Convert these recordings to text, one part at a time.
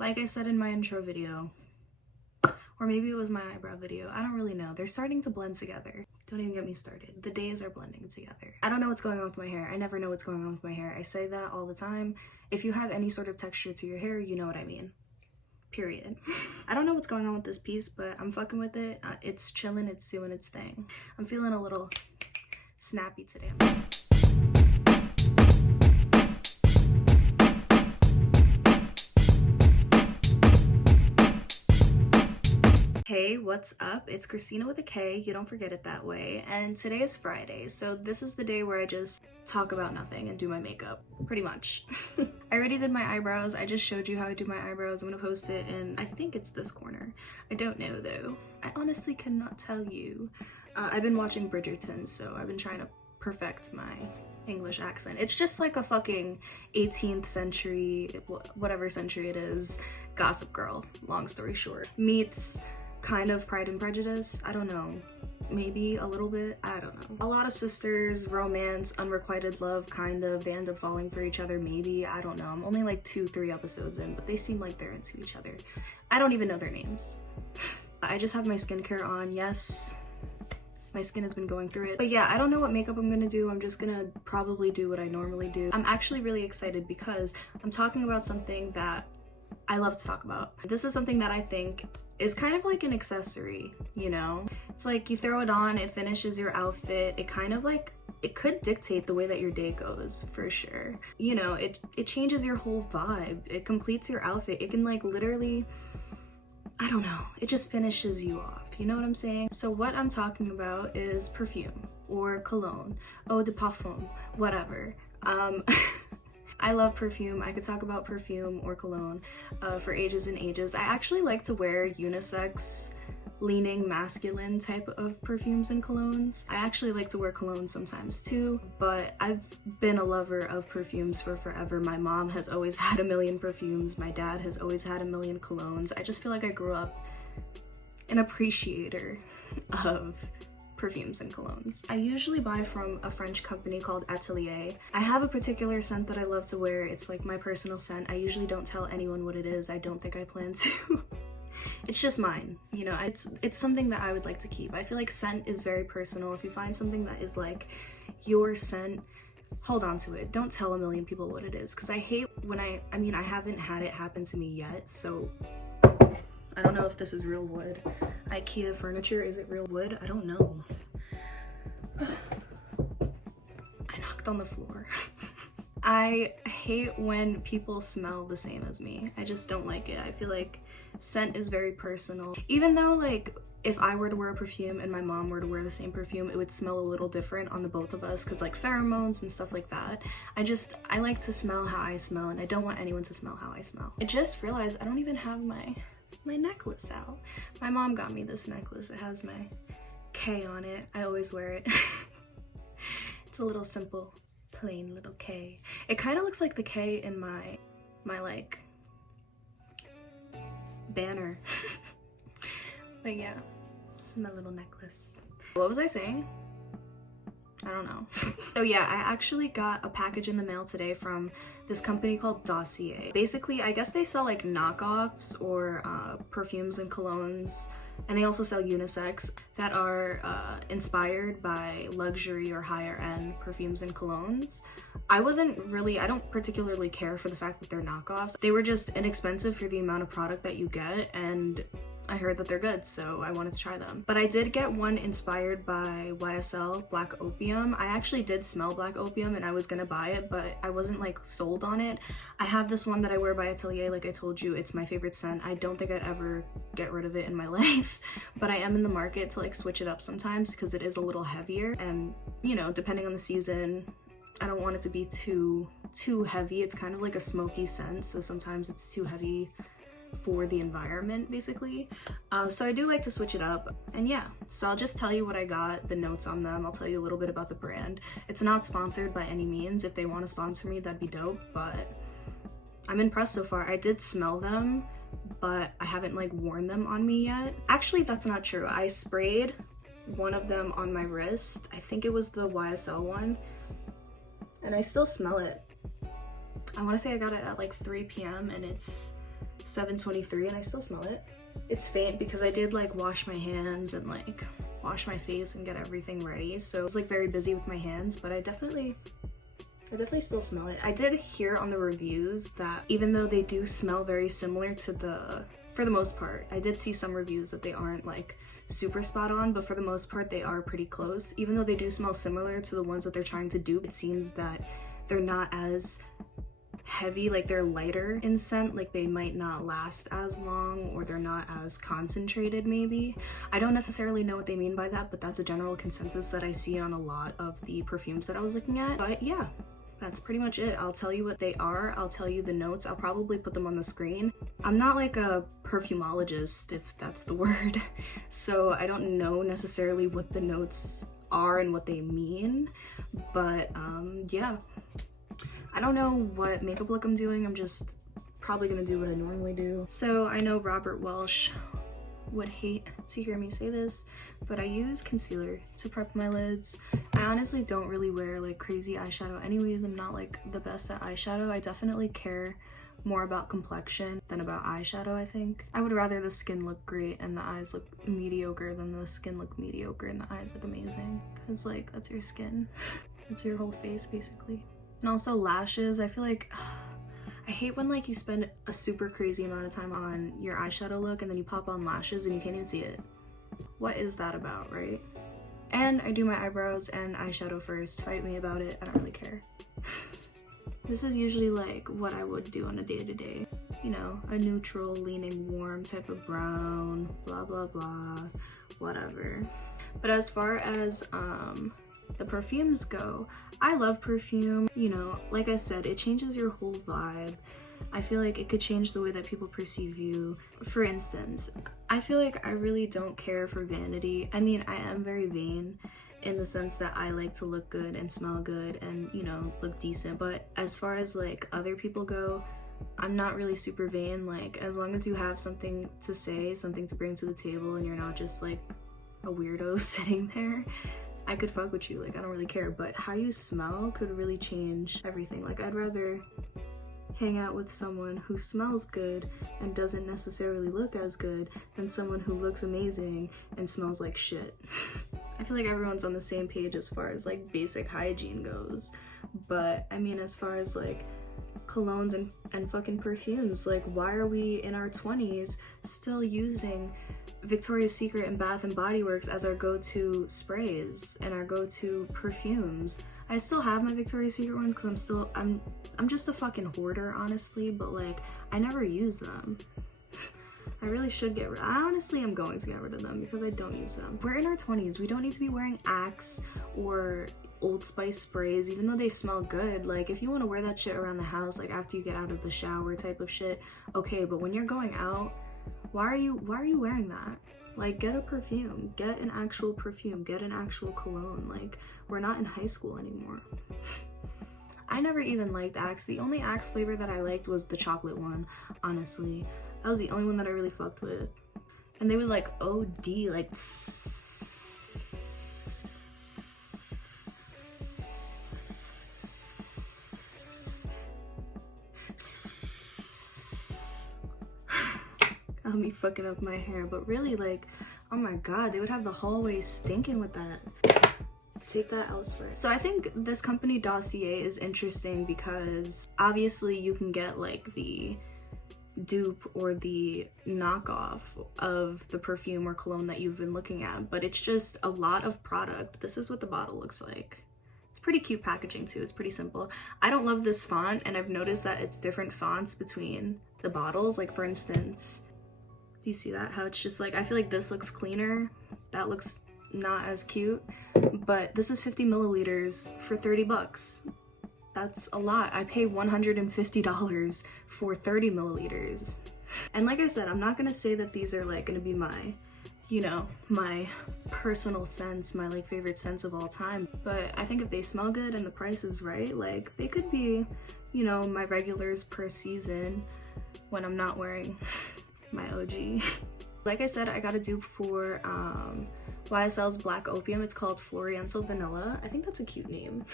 Like I said in my intro video, or maybe it was my eyebrow video, I don't really know. They're starting to blend together. Don't even get me started. The days are blending together. I don't know what's going on with my hair. I never know what's going on with my hair. I say that all the time. If you have any sort of texture to your hair, you know what I mean. Period. I don't know what's going on with this piece, but I'm fucking with it. It's chilling, it's doing its thing. I'm feeling a little snappy today. Hey, what's up? It's Christina with a K, you don't forget it that way, and today is Friday, so this is the day where I just talk about nothing and do my makeup, pretty much. I already did my eyebrows. I just showed you how I do my eyebrows. I'm gonna post it in, I think it's this corner. I don't know though. I honestly cannot tell you. I've been watching Bridgerton, so I've been trying to perfect my English accent. It's just like a fucking 18th century, whatever century it is, Gossip Girl, long story short, meets kind of Pride and Prejudice. I don't know, maybe a little bit, I don't know. A lot of sisters, romance, unrequited love, kind of. They end up falling for each other, maybe, I don't know. I'm only like 2-3 episodes in, but they seem like they're into each other. I don't even know their names. I just have my skincare on. Yes, my skin has been going through it. But yeah, I don't know what makeup I'm gonna do. I'm just gonna probably do what I normally do. I'm actually really excited because I'm talking about something that I love to talk about. This is something that I think is kind of like an accessory, you know? It's like you throw it on, it finishes your outfit, it kind of like, it could dictate the way that your day goes, for sure. You know, it changes your whole vibe, it completes your outfit, it can like literally, I don't know, it just finishes you off, you know what I'm saying? So what I'm talking about is perfume, or cologne, eau de parfum, whatever. I love perfume. I could talk about perfume or cologne for ages and ages. I actually like to wear unisex, leaning masculine type of perfumes and colognes. I actually like to wear cologne sometimes too, but I've been a lover of perfumes for forever. My mom has always had a million perfumes. My dad has always had a million colognes. I just feel like I grew up an appreciator of perfumes and colognes. I usually buy from a French company called Atelier. I have a particular scent that I love to wear. It's like my personal scent. I usually don't tell anyone what it is. I don't think I plan to. It's just mine, you know. It's something that I would like to keep. I feel like scent is very personal. If you find something that is like your scent, hold on to it. Don't tell a million people what it is, because I hate when I mean, I haven't had it happen to me yet, so I don't know if this is real wood. IKEA furniture, is it real wood? I don't know. I knocked on the floor. I hate when people smell the same as me. I just don't like it. I feel like scent is very personal. Even though like if I were to wear a perfume and my mom were to wear the same perfume, it would smell a little different on the both of us because like pheromones and stuff like that. I like to smell how I smell, and I don't want anyone to smell how I smell. I just realized I don't even have my necklace out. My mom got me this necklace. It has my K on it. I always wear it. It's a little simple, plain little K. It kind of looks like the K in my like banner. But yeah, this is my little necklace. What was I saying? I don't know. So yeah, I actually got a package in the mail today from this company called DOSSIER. Basically, I guess they sell like knockoffs or perfumes and colognes, and they also sell unisex that are inspired by luxury or higher end perfumes and colognes. I don't particularly care for the fact that they're knockoffs. They were just inexpensive for the amount of product that you get, and I heard that they're good, so I wanted to try them. But I did get one inspired by YSL, Black Opium. I actually did smell Black Opium and I was gonna buy it, but I wasn't like sold on it. I have this one that I wear by Atelier, like I told you, it's my favorite scent. I don't think I'd ever get rid of it in my life, but I am in the market to like switch it up sometimes because it is a little heavier, and you know, depending on the season, I don't want it to be too heavy. It's kind of like a smoky scent, so sometimes it's too heavy for the environment, basically. So I do like to switch it up, and yeah, so I'll just tell you what I got, the notes on them. I'll tell you a little bit about the brand. It's not sponsored by any means. If they want to sponsor me, that'd be dope, but I'm impressed so far. I did smell them, but I haven't like worn them on me yet. Actually, that's not true. I sprayed one of them on my wrist. I think it was the YSL one, and I still smell it. I want to say I got it at like 3 p.m. and it's 7:23 and I still smell it. It's faint because I did like wash my hands and like wash my face and get everything ready, so I was like very busy with my hands, but I definitely still smell it. I did hear on the reviews that even though they do smell very similar to for the most part, I did see some reviews that they aren't like super spot on, but for the most part they are pretty close. Even though they do smell similar to the ones that they're trying to dupe, it seems that they're not as heavy, like they're lighter in scent, like they might not last as long, or they're not as concentrated maybe. I don't necessarily know what they mean by that, but that's a general consensus that I see on a lot of the perfumes that I was looking at. But yeah, that's pretty much it. I'll tell you what they are, I'll tell you the notes, I'll probably put them on the screen. I'm not like a perfumologist, if that's the word, so I don't know necessarily what the notes are and what they mean, but yeah. I don't know what makeup look I'm doing, I'm just probably gonna do what I normally do. So I know Robert Welsh would hate to hear me say this, but I use concealer to prep my lids. I honestly don't really wear like crazy eyeshadow anyways. I'm not like the best at eyeshadow. I definitely care more about complexion than about eyeshadow, I think. I would rather the skin look great and the eyes look mediocre than the skin look mediocre and the eyes look amazing, because like that's your skin. That's your whole face basically. And also lashes, I feel like I hate when like you spend a super crazy amount of time on your eyeshadow look and then you pop on lashes and you can't even see it. What is that about, right? And I do my eyebrows and eyeshadow first. Fight me about it, I don't really care. This is usually like what I would do on a day-to-day. You know, a neutral, leaning warm type of brown, blah blah blah, whatever. But as far as the perfumes go, I love perfume. You know, like I said, it changes your whole vibe. I feel like it could change the way that people perceive you. For instance, I feel like I really don't care for vanity. I mean, I am very vain in the sense that I like to look good and smell good and, you know, look decent. But as far as like other people go, I'm not really super vain. Like, as long as you have something to say, something to bring to the table, and you're not just like a weirdo sitting there, I could fuck with you. Like, I don't really care. But how you smell could really change everything. Like, I'd rather hang out with someone who smells good and doesn't necessarily look as good than someone who looks amazing and smells like shit. I feel like everyone's on the same page as far as like basic hygiene goes. But I mean, as far as like colognes and fucking perfumes, like, why are we in our 20s still using Victoria's Secret and Bath and Body Works as our go-to sprays and our go-to perfumes? I still have my Victoria's Secret ones because I'm just a fucking hoarder, honestly, but like, I never use them. I really should get rid of them. Honestly, I'm going to get rid of them because I don't use them. We're in our 20s. We don't need to be wearing Axe or Old Spice sprays, even though they smell good. Like, if you want to wear that shit around the house, like after you get out of the shower type of shit, okay, but when you're going out, why are you wearing that? Like, get a perfume, get an actual perfume, get an actual cologne. Like, we're not in high school anymore. I never even liked Axe. The only Axe flavor that I liked was the chocolate one, honestly. That was the only one that I really fucked with. And they would like OD, like I'll be fucking up my hair, but really, like, oh my god, they would have the hallway stinking with that. Take that elsewhere. So I think this company Dossier is interesting because obviously you can get like the dupe or the knockoff of the perfume or cologne that you've been looking at, but it's just a lot of product. This is what the bottle looks like. It's pretty cute packaging too. It's pretty simple. I don't love this font, and I've noticed that it's different fonts between the bottles. Like, for instance, do you see that? How it's just like, I feel like this looks cleaner, that looks not as cute, but this is 50 milliliters for 30 bucks. That's a lot. I pay $150 for 30 milliliters. And like I said, I'm not gonna say that these are like gonna be my, you know, my personal scents, my like favorite scents of all time. But I think if they smell good and the price is right, like they could be, you know, my regulars per season when I'm not wearing my OG. Like I said, I got a dupe for YSL's Black Opium. It's called Floriental Vanilla. I think that's a cute name.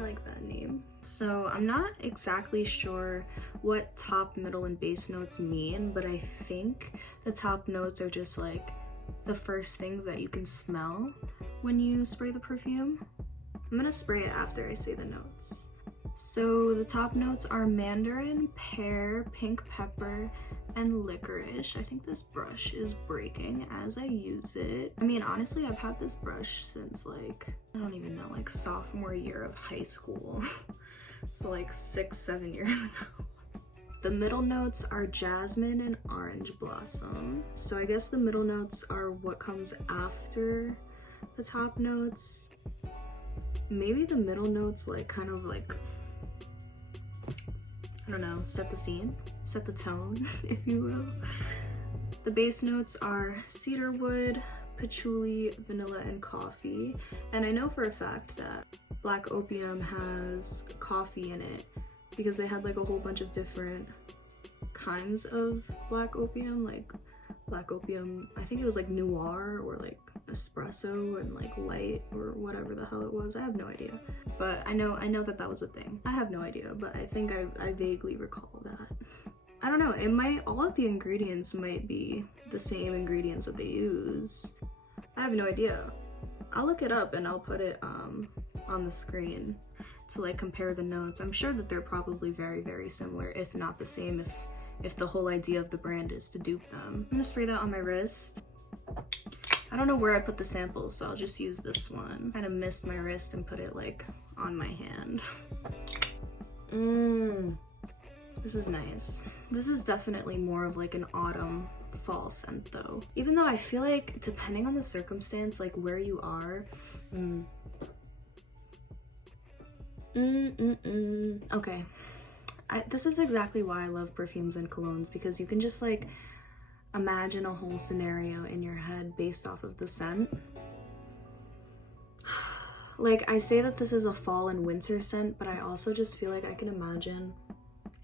I like that name. So I'm not exactly sure what top, middle, and base notes mean, but I think the top notes are just like the first things that you can smell when you spray the perfume. I'm gonna spray it after I say the notes. So the top notes are mandarin, pear, pink pepper, and licorice. I think this brush is breaking as I use it. I mean, honestly, I've had this brush since like, I don't even know, like sophomore year of high school. So like 6-7 years ago. The middle notes are jasmine and orange blossom. So I guess the middle notes are what comes after the top notes. Maybe the middle notes like kind of like, I don't know, set the scene, set the tone, if you will. The base notes are cedarwood, patchouli, vanilla, and coffee. And I know for a fact that Black Opium has coffee in it because they had like a whole bunch of different kinds of Black Opium, like Black Opium, I think it was like noir or like espresso and like light or whatever the hell it was. I have no idea, but I know that that was a thing. I have no idea, but I think I vaguely recall that. I don't know, it might, all of the ingredients might be the same ingredients that they use. I have no idea. I'll look it up and I'll put it on the screen to like compare the notes. I'm sure that they're probably very, very similar, if not the same, if the whole idea of the brand is to dupe them. I'm gonna spray that on my wrist. I don't know where I put the samples, so I'll just use this one. Kind of missed my wrist and put it like on my hand. This is nice. This is definitely more of like an autumn fall scent though. Even though I feel like depending on the circumstance, like where you are, okay. This is exactly why I love perfumes and colognes, because you can just like imagine a whole scenario in your head based off of the scent. Like I say that this is a fall and winter scent, but I also just feel like I can imagine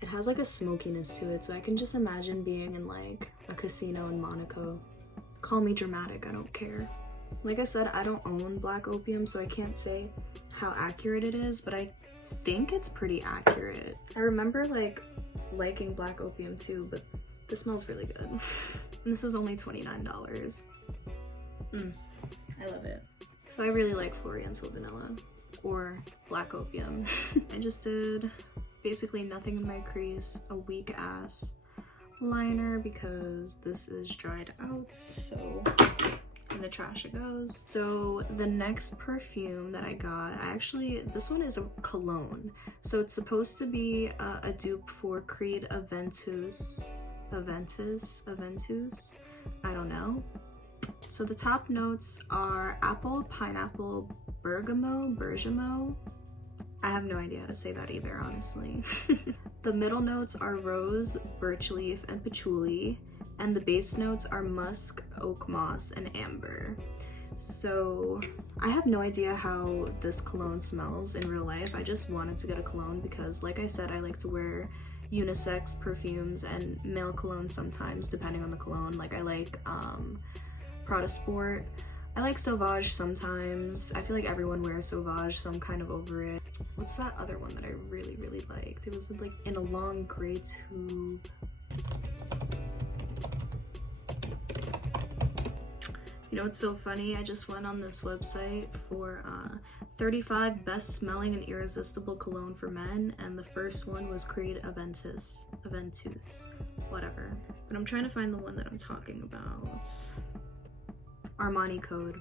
it has like a smokiness to it, so I can just imagine being in like a casino in Monaco. Call me dramatic, I don't care. Like I said, I don't own Black Opium, so I can't say how accurate it is, but I think it's pretty accurate. I remember like liking Black Opium too, but this smells really good. And this was only $29. I love it. So I really like Floriental Vanilla or Black Opium. I just did basically nothing in my crease, a weak ass liner because this is dried out, so in the trash it goes. So the next perfume that I got, this one is a cologne. So it's supposed to be a dupe for Creed Aventus, I don't know. So the top notes are apple, pineapple, bergamot. I have no idea how to say that either, honestly. The middle notes are rose, birch leaf, and patchouli, and the base notes are musk, oak moss, and amber. So I have no idea how this cologne smells in real life. I just wanted to get a cologne because, like I said, I like to wear unisex perfumes and male cologne sometimes, depending on the cologne. Like I like Prada Sport. I like Sauvage sometimes. I feel like everyone wears Sauvage, so I'm kind of over it. What's that other one that I really, really liked? It was like in a long gray tube. You know what's so funny? I just went on this website for 35 best smelling and irresistible cologne for men, and the first one was Creed Aventus, whatever. But I'm trying to find the one that I'm talking about. Armani Code.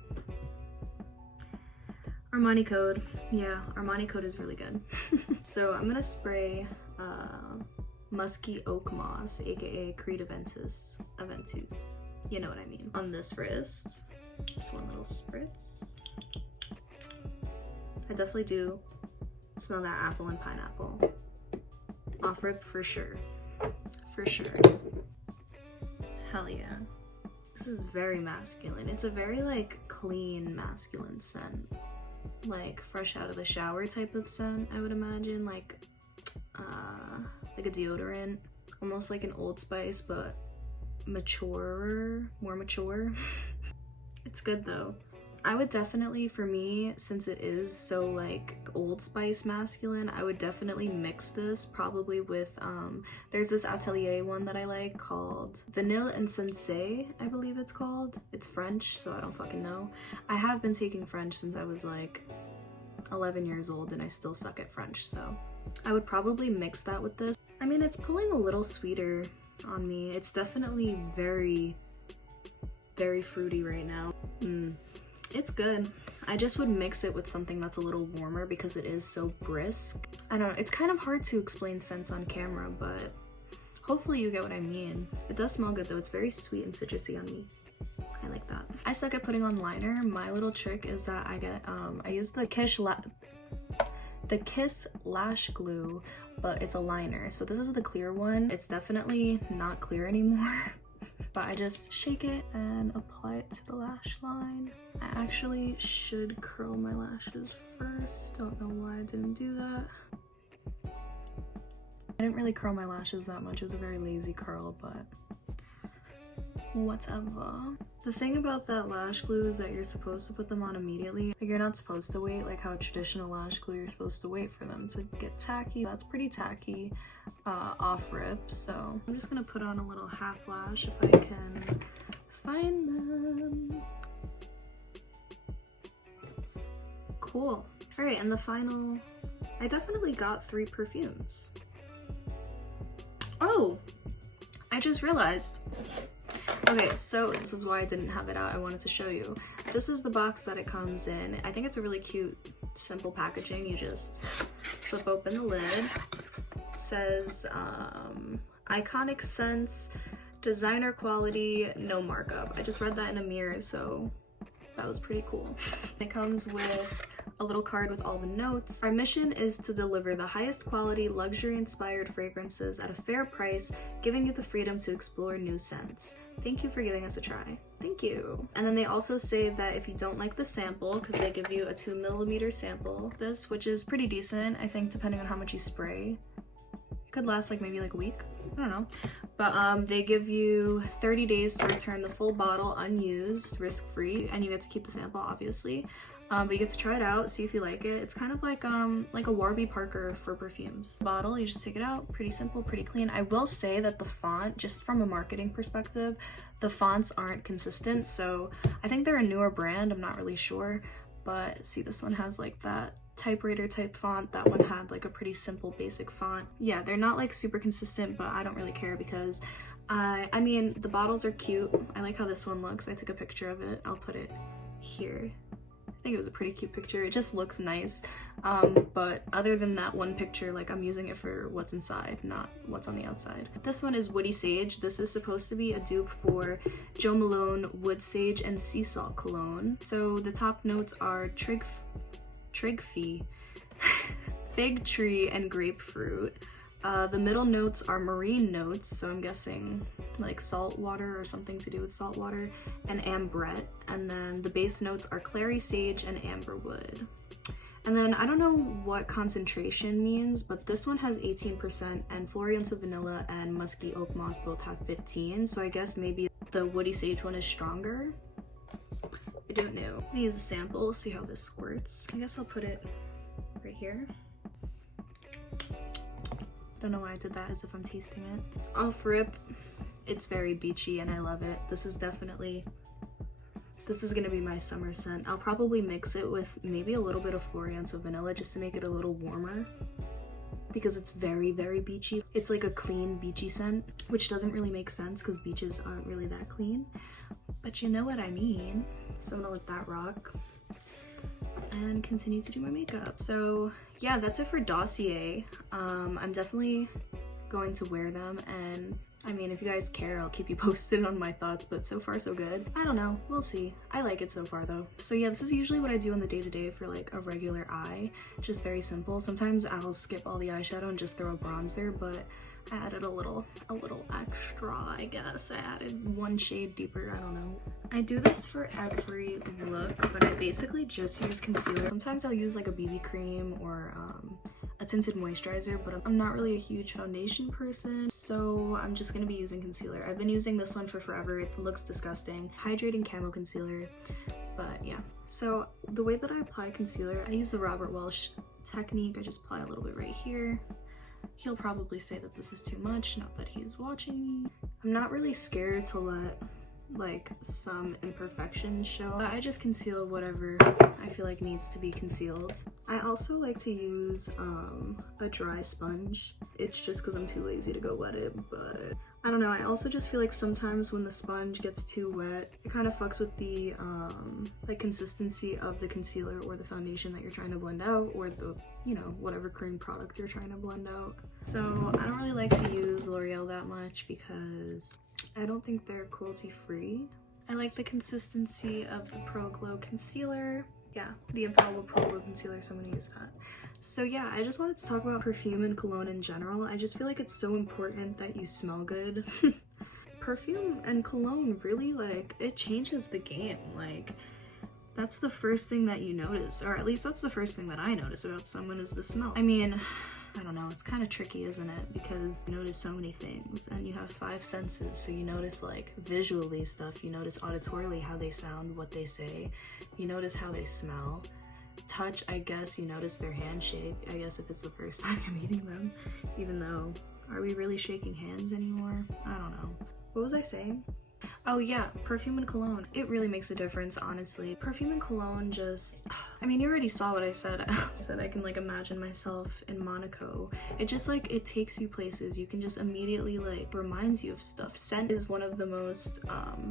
Armani Code. Yeah, Armani Code is really good. So I'm gonna spray musky oak moss, aka Creed Aventus. You know what I mean. On this wrist. Just one little spritz. I definitely do smell that apple and pineapple. Off rip for sure. For sure. Hell yeah. This is very masculine. It's a very like clean masculine scent. Like fresh out of the shower type of scent, I would imagine. Like a deodorant. Almost like an Old Spice, but maturer, more mature. It's good though. I would definitely, for me, since it is so like Old Spice masculine, I would definitely mix this probably with, there's this Atelier one that I like called Vanille and Sensei, I believe it's called. It's French, so I don't fucking know. I have been taking French since I was like 11 years old and I still suck at French, so I would probably mix that with this. I mean, it's pulling a little sweeter on me. It's definitely very, very fruity right now. It's good. I just would mix it with something that's a little warmer because it is so brisk. I don't know, it's kind of hard to explain scents on camera, but hopefully you get what I mean. It does smell good though. It's very sweet and citrusy on me. I like that. I suck at putting on liner. My little trick is that I get, I use the Kiss Lash Glue, but it's a liner. So this is the clear one. It's definitely not clear anymore. But I just shake it and apply it to the lash line. I actually should curl my lashes first. Don't know why I didn't do that. I didn't really curl my lashes that much. It was a very lazy curl, but whatever. The thing about that lash glue is that you're supposed to put them on immediately. Like, you're not supposed to wait like how traditional lash glue, you're supposed to wait for them to get tacky. That's pretty tacky off rip, so I'm just gonna put on a little half lash if I can find them. Cool. All right, and the final, I definitely got 3 perfumes. Oh, I just realized. Okay, so this is why I didn't have it out. I wanted to show you. This is the box that it comes in. I think it's a really cute, simple packaging. You just flip open the lid. It says iconic scents, designer quality, no markup. I just read that in a mirror, so that was pretty cool. It comes with a little card with all the notes. Our mission is to deliver the highest quality, luxury-inspired fragrances at a fair price, giving you the freedom to explore new scents. Thank you for giving us a try. Thank you. And then they also say that if you don't like the sample, because they give you a 2mm sample, this, which is pretty decent, I think, depending on how much you spray. It could last like maybe like a week. I don't know. But they give you 30 days to return the full bottle unused, risk-free, and you get to keep the sample, obviously. But you get to try it out, see if you like it. It's kind of like a Warby Parker for perfumes. Bottle, you just take it out, pretty simple, pretty clean. I will say that the font, just from a marketing perspective, the fonts aren't consistent, so I think they're a newer brand, I'm not really sure. But see, this one has like that typewriter type font, that one had like a pretty simple basic font. Yeah, they're not like super consistent, but I don't really care because I mean, the bottles are cute. I like how this one looks. I took a picture of it. I'll put it here. I think it was a pretty cute picture. It just looks nice. But other than that one picture, like, I'm using it for what's inside, not what's on the outside. This one is Woody Sage. This is supposed to be a dupe for Jo Malone Wood Sage and Sea Salt Cologne. So the top notes are Trigfee, fig tree, and grapefruit. The middle notes are marine notes, so I'm guessing like salt water or something to do with salt water, and ambrette. And then the base notes are clary sage and amberwood. And then I don't know what concentration means, but this one has 18% and floriental vanilla and musky oak moss both have 15. So I guess maybe the woody sage one is stronger. I don't know. I'm gonna use a sample, see how this squirts. I guess I'll put it right here. Don't know why I did that, as if I'm tasting it. Off rip, it's very beachy and I love it. This is gonna be my summer scent. I'll probably mix it with maybe a little bit of floriental vanilla just to make it a little warmer, because it's very, very beachy. It's like a clean beachy scent, which doesn't really make sense because beaches aren't really that clean, but you know what I mean. So I'm gonna let that rock and continue to do my makeup. So yeah, that's it for Dossier. I'm definitely going to wear them, and I mean, if you guys care, I'll keep you posted on my thoughts, but so far so good. I don't know, we'll see. I like it so far though. So yeah, this is usually what I do on the day-to-day for like a regular eye, just very simple. Sometimes I'll skip all the eyeshadow and just throw a bronzer, but I added a little extra, I guess. I added one shade deeper, I don't know. I do this for every look, but I basically just use concealer. Sometimes I'll use like a BB cream or a tinted moisturizer, but I'm not really a huge foundation person, so I'm just gonna be using concealer. I've been using this one for forever. It looks disgusting. Hydrating Camo concealer, but yeah. So the way that I apply concealer, I use the Robert Welsh technique. I just apply a little bit right here. He'll probably say that this is too much, not that he's watching me. I'm not really scared to let like some imperfections show. I just conceal whatever I feel like needs to be concealed. I also like to use a dry sponge. It's just because I'm too lazy to go wet it, but I don't know. I also just feel like sometimes when the sponge gets too wet, it kind of fucks with the like consistency of the concealer or the foundation that you're trying to blend out, or the, you know, whatever cream product you're trying to blend out. So I don't really like to use L'Oreal that much because I don't think they're cruelty free. I like the consistency of the Pro Glow concealer. Yeah, the Infallible Pro Glow concealer, so I'm gonna use that. So yeah, I just wanted to talk about perfume and cologne in general. I just feel like it's so important that you smell good. Perfume and cologne really, like, it changes the game. Like, that's the first thing that you notice, or at least that's the first thing that I notice about someone, is the smell. I mean, I don't know, it's kind of tricky, isn't it? Because you notice so many things and you have 5 senses, so you notice like visually stuff, you notice auditorily how they sound, what they say, you notice how they smell. Touch, I guess you notice their handshake, I guess if it's the first time you're meeting them, even though, are we really shaking hands anymore? I don't know. What was I saying? Oh yeah, perfume and cologne. It really makes a difference, honestly. Perfume and cologne just, I mean, you already saw what I said. I said I can like imagine myself in Monaco. It just like, it takes you places. You can just immediately like, reminds you of stuff. Scent is one of the most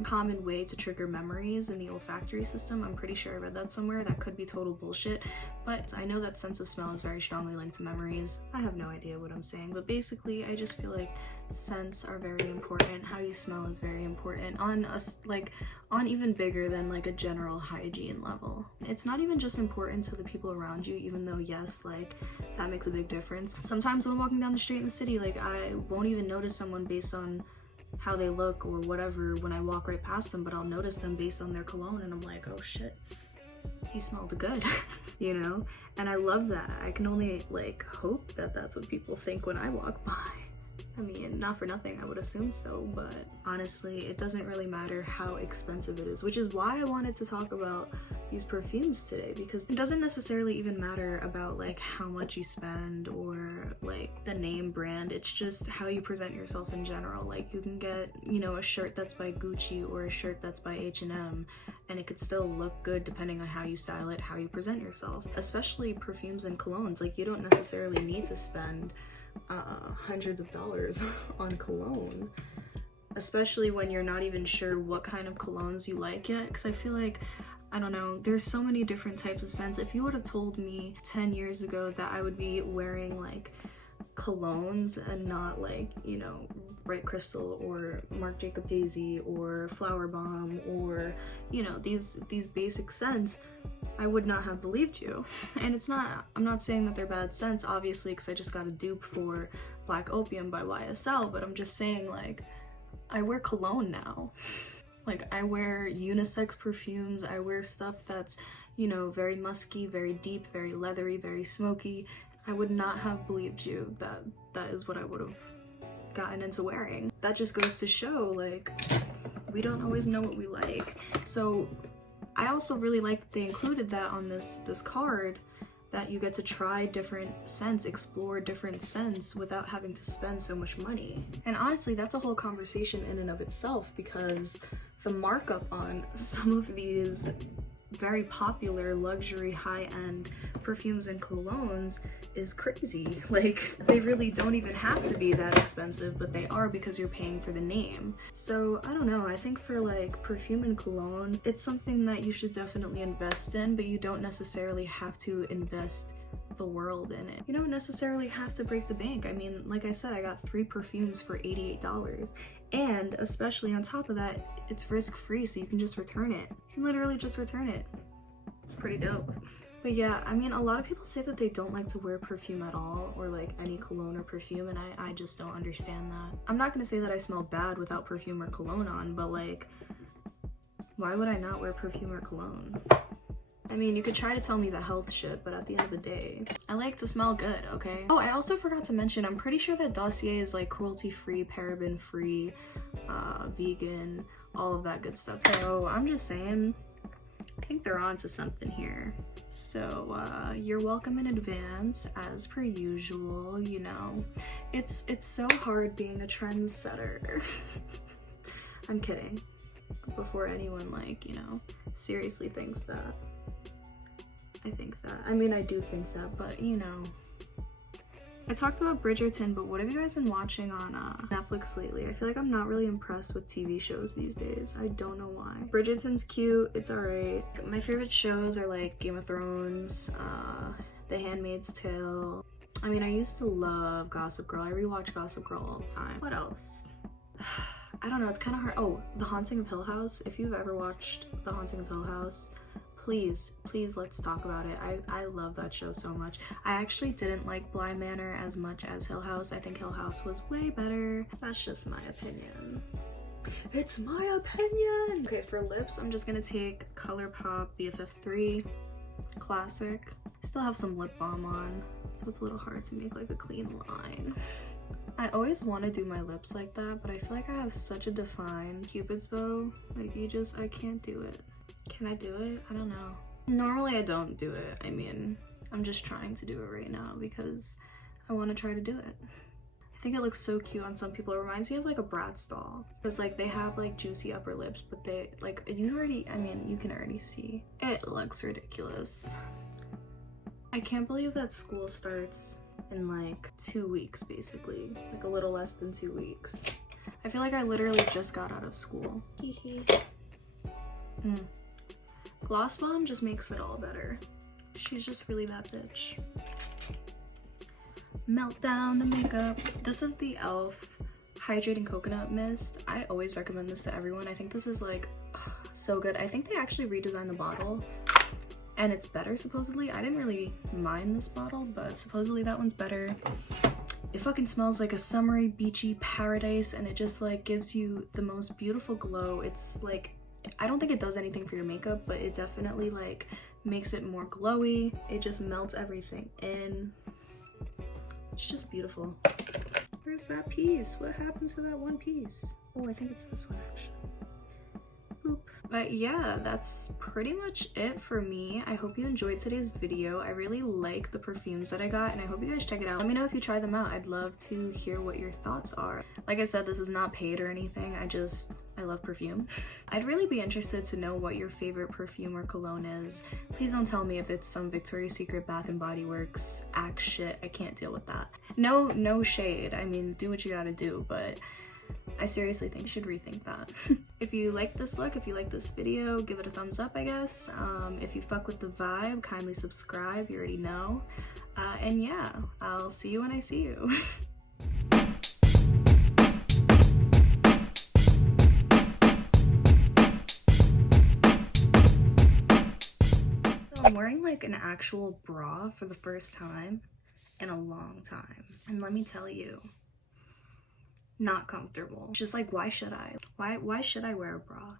common way to trigger memories in the olfactory system. I'm pretty sure I read that somewhere. That could be total bullshit, but I know that sense of smell is very strongly linked to memories. I have no idea what I'm saying, but basically I just feel like scents are very important. How you smell is very important on us, like on even bigger than like a general hygiene level. It's not even just important to the people around you, even though yes, like that makes a big difference. Sometimes when I'm walking down the street in the city, like I won't even notice someone based on how they look or whatever when I walk right past them, but I'll notice them based on their cologne and I'm like, oh shit, he smelled good. You know? And I love that. I can only like hope that that's what people think when I walk by. I mean, not for nothing, I would assume so, but honestly, it doesn't really matter how expensive it is, which is why I wanted to talk about these perfumes today, because it doesn't necessarily even matter about like how much you spend or like the name brand. It's just how you present yourself in general. Like you can get, you know, a shirt that's by Gucci or a shirt that's by H&M, and it could still look good depending on how you style it, how you present yourself. Especially perfumes and colognes, like you don't necessarily need to spend hundreds of dollars on cologne, especially when you're not even sure what kind of colognes you like yet, because I feel like, I don't know, there's so many different types of scents. If you would have told me 10 years ago that I would be wearing like colognes and not like, you know, Bright Crystal or Marc Jacob Daisy or Flower Bomb or, you know, these basic scents, I would not have believed you. And it's not, I'm not saying that they're bad scents, obviously, because I just got a dupe for Black Opium by YSL, but I'm just saying, like, I wear cologne now. Like, I wear unisex perfumes, I wear stuff that's, you know, very musky, very deep, very leathery, very smoky. I would not have believed you that that is what I would have gotten into wearing. That just goes to show, like, we don't always know what we like. So I also really like that they included that on this card, that you get to try different scents, explore different scents without having to spend so much money. And honestly, that's a whole conversation in and of itself, because the markup on some of these very popular luxury high-end perfumes and colognes is crazy. Like, they really don't even have to be that expensive, but they are because you're paying for the name. So I don't know, I think for like perfume and cologne, it's something that you should definitely invest in, but you don't necessarily have to invest the world in it. You don't necessarily have to break the bank. I mean, like I said, I got 3 perfumes for $88, and especially on top of that, it's risk-free, so you can just return it. You can literally just return it. It's pretty dope. But yeah, I mean, a lot of people say that they don't like to wear perfume at all, or like any cologne or perfume, and I just don't understand that. I'm not gonna say that I smell bad without perfume or cologne on, but like, why would I not wear perfume or cologne? I mean, you could try to tell me the health shit, but at the end of the day, I like to smell good, okay? Oh, I also forgot to mention, I'm pretty sure that Dossier is like cruelty-free, paraben-free, vegan, all of that good stuff. So I'm just saying, I think they're onto something here. So you're welcome in advance, as per usual, you know. It's so hard being a trendsetter. I'm kidding. Before anyone, like, you know, seriously thinks that. I think that. I mean, I do think that, but you know. I talked about Bridgerton, but what have you guys been watching on Netflix lately? I feel like I'm not really impressed with TV shows these days. I don't know why. Bridgerton's cute, it's alright. My favorite shows are like Game of Thrones, The Handmaid's Tale. I mean, I used to love Gossip Girl. I rewatch Gossip Girl all the time. What else? I don't know, it's kind of hard. Oh, The Haunting of Hill House. If you've ever watched The Haunting of Hill House, please let's talk about it. I love that show so much. I actually didn't like Bly Manor as much as Hill House. I think Hill House was way better. That's just my opinion. It's my opinion. Okay, for lips, I'm just gonna take ColourPop BFF3 Classic. Still have some lip balm on, so it's a little hard to make like a clean line. I always want to do my lips like that, but I feel like I have such a defined Cupid's bow. Like, I can't do it. Can I do it? I don't know. Normally I don't do it. I mean, I'm just trying to do it right now because I want to try to do it. I think it looks so cute on some people. It reminds me of like a Bratz doll. Because like they have like juicy upper lips, but they like, you can already see. It looks ridiculous. I can't believe that school starts in like 2 weeks basically. Like a little less than 2 weeks. I feel like I literally just got out of school. Gloss Bomb just makes it all better. She's just really that bitch. Melt down the makeup. This is the E.L.F. Hydrating Coconut Mist. I always recommend this to everyone. I think this is like so good. I think they actually redesigned the bottle and it's better supposedly. I didn't really mind this bottle, but supposedly that one's better. It fucking smells like a summery, beachy paradise and it just like gives you the most beautiful glow. It's like, I don't think it does anything for your makeup, but it definitely like makes it more glowy. It just melts everything in. It's just beautiful. Where's that piece? What happened to that one piece? Oh, I think it's this one actually. Oop. But yeah, that's pretty much it for me. I hope you enjoyed today's video. I really like the perfumes that I got and I hope you guys check it out. Let me know if you try them out. I'd love to hear what your thoughts are. Like I said, this is not paid or anything. I love perfume. I'd really be interested to know what your favorite perfume or cologne is. Please don't tell me if it's some Victoria's Secret Bath & Body Works Axe shit. I can't deal with that. No shade. I mean, do what you gotta do, but I seriously think you should rethink that. If you like this look, if you like this video, give it a thumbs up, I guess. If you fuck with the vibe, kindly subscribe, you already know. And yeah, I'll see you when I see you. So I'm wearing like an actual bra for the first time in a long time. And let me tell you, not comfortable. Just like, why should I? Why should I wear a bra?